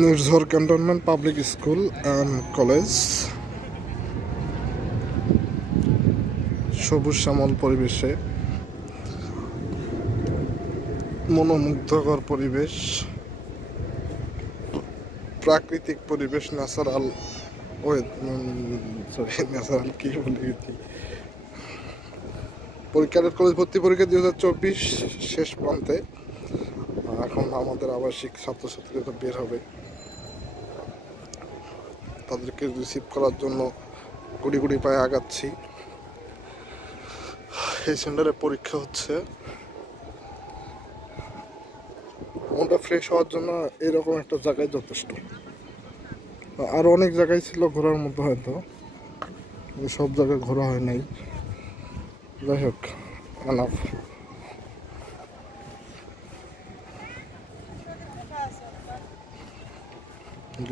Nirjhar cantonment public school and college. সবুজ শ্যামল পরিবেশে মনোমুগ্ধকর পরিবেশ, প্রাকৃতিক পরিবেশ, ন্যাচারাল ন্যাচারাল কি বলি পরীক্ষার কলেজ ভর্তি পরীক্ষা 2024 শেষ প্রান্তে। এখন আমাদের আবাসিক ছাত্রছাত্রীরা বের হবে, তাদেরকে রিসিভ করার জন্য গুড়ি গুড়ি পায়ে আগাচ্ছি। এই সেন্টারে পরীক্ষা হচ্ছে। মনটা ফ্রেশ হওয়ার জন্য এরকম একটা জায়গায় যথেষ্ট। আর অনেক জায়গায় ছিল ঘোরার মতো, হয়তো সব জায়গায় ঘোরা হয় নাই। যাই হোক, এনাফ।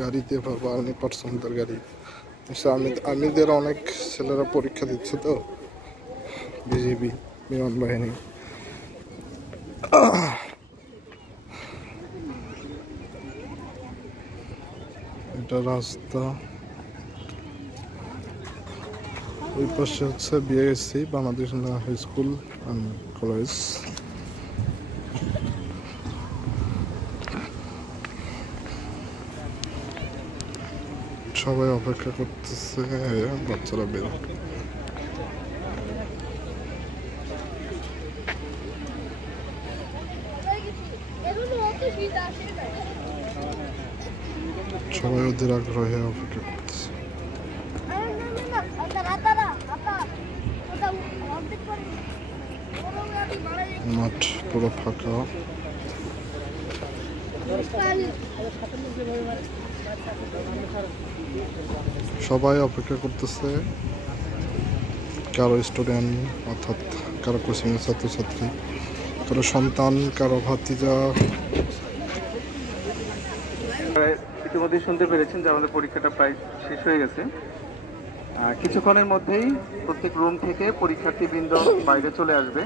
গাড়িতে পারবো, আমি পার্সোনাল গাড়ি। আমিদের অনেক ছেলেরা পরীক্ষা দিচ্ছে তো, বিজিবি, বিমান বাহিনী। এটা রাস্তা, ওই পাশে হচ্ছে BSC, Bangladesh high school and college. সবাই অপেক্ষা করতেছে বাচ্চারা বের। সবাই ওদের আগ্রহে অপেক্ষা করতেছে। মাঠ পুরো ফাঁকা। সবাই অপেক্ষা করতেছে, কারো স্টুডেন্ট অর্থাৎ কারো কোচিংয়ের ছাত্রছাত্রী, কারো সন্তান, কারো ভাতিজা। ইতিমধ্যে শুনতে পেরেছেন যে আমাদের পরীক্ষাটা প্রায় শেষ হয়ে গেছে। কিছুক্ষণের মধ্যেই প্রত্যেক রুম থেকে পরীক্ষার্থীবৃন্দ বাইরে চলে আসবে।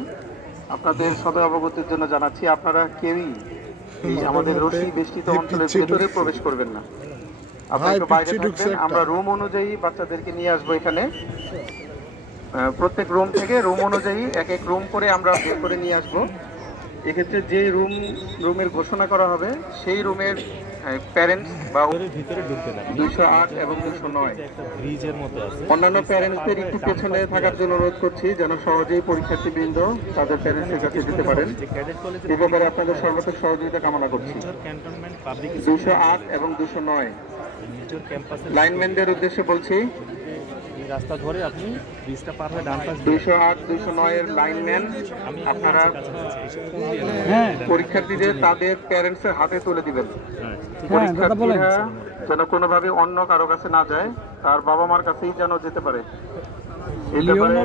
আপনাদের সদয় অবগতির জন্য জানাচ্ছি, আপনারা কেউই আমাদের রশি বেষ্টিত অঞ্চলের ভেতরে প্রবেশ করবেন না। আপনারা একটু বাইরে থাকবেন। আমরা রুম অনুযায়ী বাচ্চাদেরকে নিয়ে আসবো এখানে। প্রত্যেক রুম থেকে রুম অনুযায়ী এক এক রুম করে আমরা বের করে নিয়ে আসবো। এক্ষেত্রে যে রুমের ঘোষণা করা হবে সেই রুমের প্যারেন্টস বা 208 এবং 209 অন্যান্য প্যারেন্টসদের একটু পেছনে থাকার জন্য অনুরোধ করছি, যেন সহজেই পরীক্ষার্থীবৃন্দ তাদের প্যারেন্টসের কাছে যেতে পারেন। এ ব্যাপারে আপনাদের সর্বোচ্চ সহযোগিতা কামনা করছি। 208 এবং 209 লাইনম্যানদের উদ্দেশ্যে বলছি, রাস্তা ধরে আপনি ব্রিজটা পার হয়ে ডান পাশ 208 209 এর লাইনম্যান, আপনারা পরীক্ষার্থীদের তাদের প্যারেন্টসের হাতে তুলে দিবেন। পরীক্ষার্থীরা যেন কোনোভাবে অন্য কারো কাছে না যায়, তার বাবা মার কাছেই যেন যেতে পারে।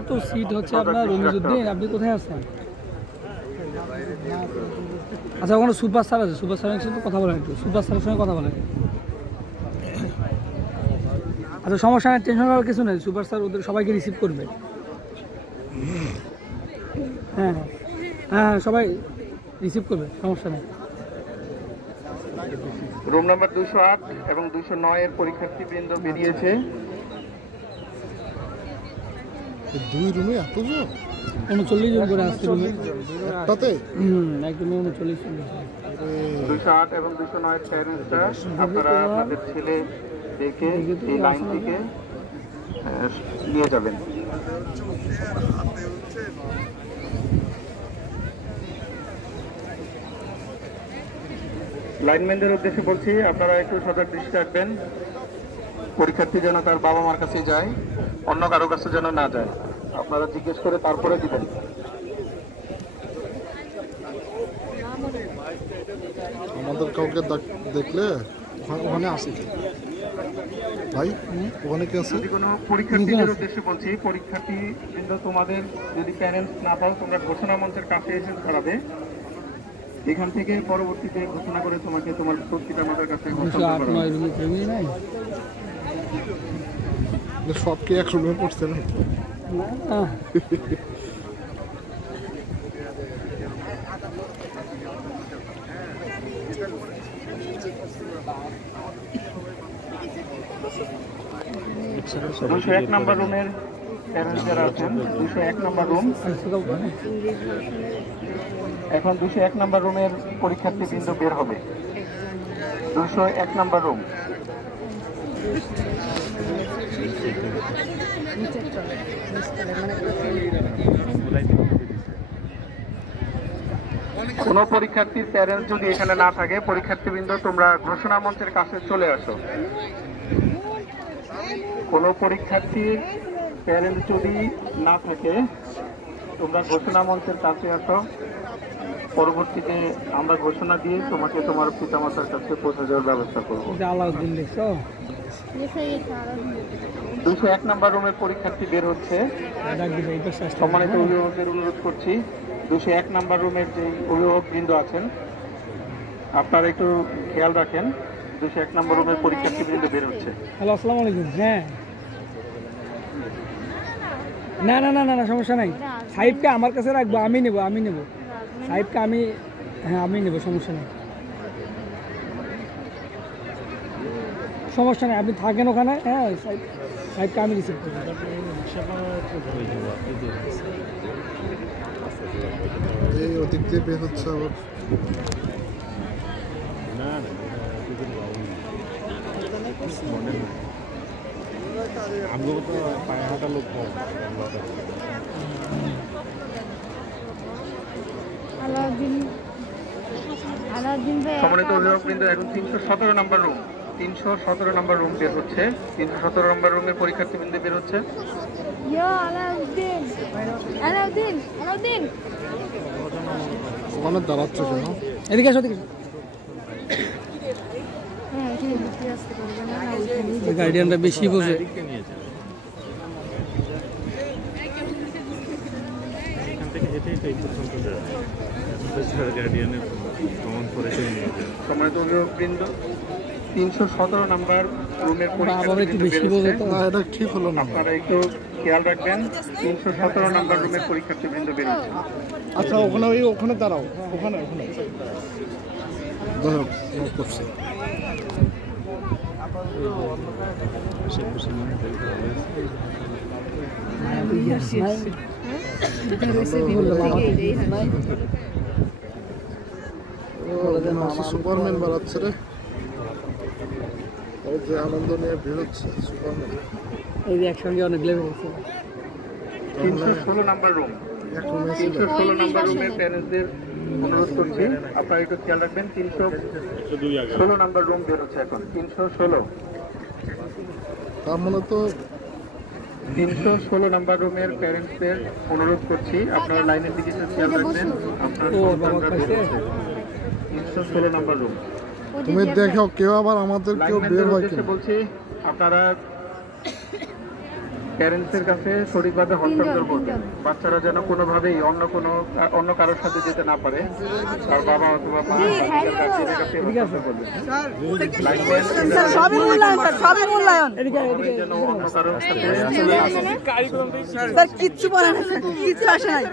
তো সিট হচ্ছে আপনার রমিজউদ্দিন, আপনি কোথায় আছেন? আচ্ছা, ওখানে সুপার স্যার আছে, সুপার স্যারের সাথে কথা বলেন, একটু সুপার স্যারের সঙ্গে কথা বলেন। আচ্ছা, সমস্যা নেই, টেনশন করার কিছু নেই, সুপার স্যার ওদের সবাইকে রিসিভ করবে। হ্যাঁ হ্যাঁ, সবাই রিসিভ করবে, সমস্যা নেই। রুম নাম্বার 208 এবং 209 এর পরীক্ষার্থীবৃন্দ বেরিয়েছে। দুই রুমে এতজন? 39 জন করে আসছে রুমে একটাতে। একদম 39 জন। 208 এবং 209 এর প্যারেন্টসরা আপনারা আপনাদের ছেলে দেখে এই লাইন থেকে নিয়ে যাবেন। লাইনম্যানদের উদ্দেশ্যে বলছি, আপনারা একটু সজাগ দৃষ্টি রাখবেন। পরীক্ষার্থী যেন তার বাবা মার কাছে যায়, অন্য কারো কাছে যেন না যায়। আপনারা জিজ্ঞেস করে তারপরে দিবেন। আমাদের কাউকে দেখলে ওখানে আসি ভাই, ওখানে কি আছে? যদি কোনো পরীক্ষার্থীদের উদ্দেশ্যে বলছি, পরীক্ষার্থী কিন্তু তোমাদের যদি প্যারেন্টস না পাও, তোমরা ঘোষণা মঞ্চের কাছে এসে করাবে। এখান থেকে পরবর্তীতে ঘোষণা করে তোমাকে তোমার প্রত্যেকটা মাতার কাছে সব কি এক রুমে পড়ছে না? এক নম্বর রুমের প্যারেন্টস যারা আছেন 201 নম্বর রুম, এখন 201 নম্বর রুমের পরীক্ষার্থী বিন্দু বের হবে। 201 নম্বর রুম, কোন পরীক্ষার্থীর প্যারেন্টস যদি এখানে না থাকে, পরীক্ষার্থীবৃন্দ তোমরা ঘোষণা মঞ্চের কাছে চলে আসো। কোন পরীক্ষার্থীর প্যারেন্টস যদি না থাকে, তোমরা ঘোষণা মঞ্চের কাছে আসো। পরবর্তীতে আমরা ঘোষণা দিয়ে তোমাকে তোমার পিতামাতার কাছে পৌঁছে যাওয়ার ব্যবস্থা করবো। 201 নম্বর রুমের পরীক্ষার্থী বের হচ্ছে। সম্মানিত অভিভাবকদের অনুরোধ করছি, 201 নম্বর রুমের যে অভিভাবকবৃন্দ আছেন আপনারা একটু খেয়াল রাখেন। 201 নম্বর রুমের পরীক্ষার্থীবৃন্দ বের হচ্ছে। হ্যালো, আসসালামু আলাইকুম। হ্যাঁ, না না না না না সমস্যা নাই। সাহেবকে আমার কাছে রাখবো, আমি নেব সাহেবকে আমি নেব, সমস্যা নেই, সমস্যা নেই, আপনি থাকেন ওখানে। হ্যাঁ, সাহেবকে আমি রিসিভ করবো। এই ওদিক দিয়ে বের হচ্ছে আবার। আমগো তো পায়ে হাঁটা লোক কম। সম্মানিত অভিভাবকবৃন্দ, এখন 317 নম্বর রুম, 317 নম্বর রুম বের হচ্ছে। 317 নম্বর রুমের পরীক্ষার্থীবৃন্দ বের হচ্ছে। ওখানে দাঁড়াচ্ছে কেন? এদিকে আসো, এদিকে গার্ডিয়ানটা বেশি বোঝে। এখান থেকে হেঁটেই তো এই পর্যন্ত যায়, গার্ডিয়ানের ভ্রমণ করে নিয়ে যায়। সম্মানিত অভিভাবকবৃন্দ, 317 নম্বর রুমের একটু পরীক্ষার্থীবৃন্দ বেশি বের বোঝে হচ্ছে। তো। না, এটা ঠিক হলো না। আপনারা একটু খেয়াল রাখবেন, 317 নম্বর রুমের পরীক্ষার্থীবৃন্দ বের হচ্ছে। আচ্ছা, ওখানে দাঁড়াও, ওখানে যাই হোক, নোট করছি। সুপারম্যান বাড়াচ্ছে রে, ওই যে আনন্দ নিয়ে ভিড় হচ্ছে সুপারম্যান। এই যে একসঙ্গে অনেক লেভেল আছে। 316 নম্বর রুম, এক রুমে ছিল। 316 নম্বর রুমের প্যারেন্টসদের অনুরোধ করছি আপনারা একটু খেয়াল রাখবেন। 316 নম্বর রুম বের হচ্ছে এখন। 316 তার মনে তো 316 নম্বর রুমের প্যারেন্টসদের অনুরোধ করছি আপনারা লাইনের দিকে একটু খেয়াল রাখবেন। আপনারা সন্তানরা বের হচ্ছে। 316 নম্বর রুম, তুমি দেখো কেউ আবার আমাদের কেউ বের হয় উদ্দেশ্যে কিনা। বলছি আপনারা প্যারেন্টসের কাছে সঠিকভাবে হস্তান্তর করবেন। বাচ্চারা যেন কোনোভাবেই অন্য কারোর সাথে যেতে না পারে। তার বাবা অথবা মা গার্জিয়ানের কাছে হস্তান্তর করবেন। সবই মূল্যায়ন যেন অন্য কারোর সাথে স্যার, কিচ্ছু বলে না, কিচ্ছু আসে নাই।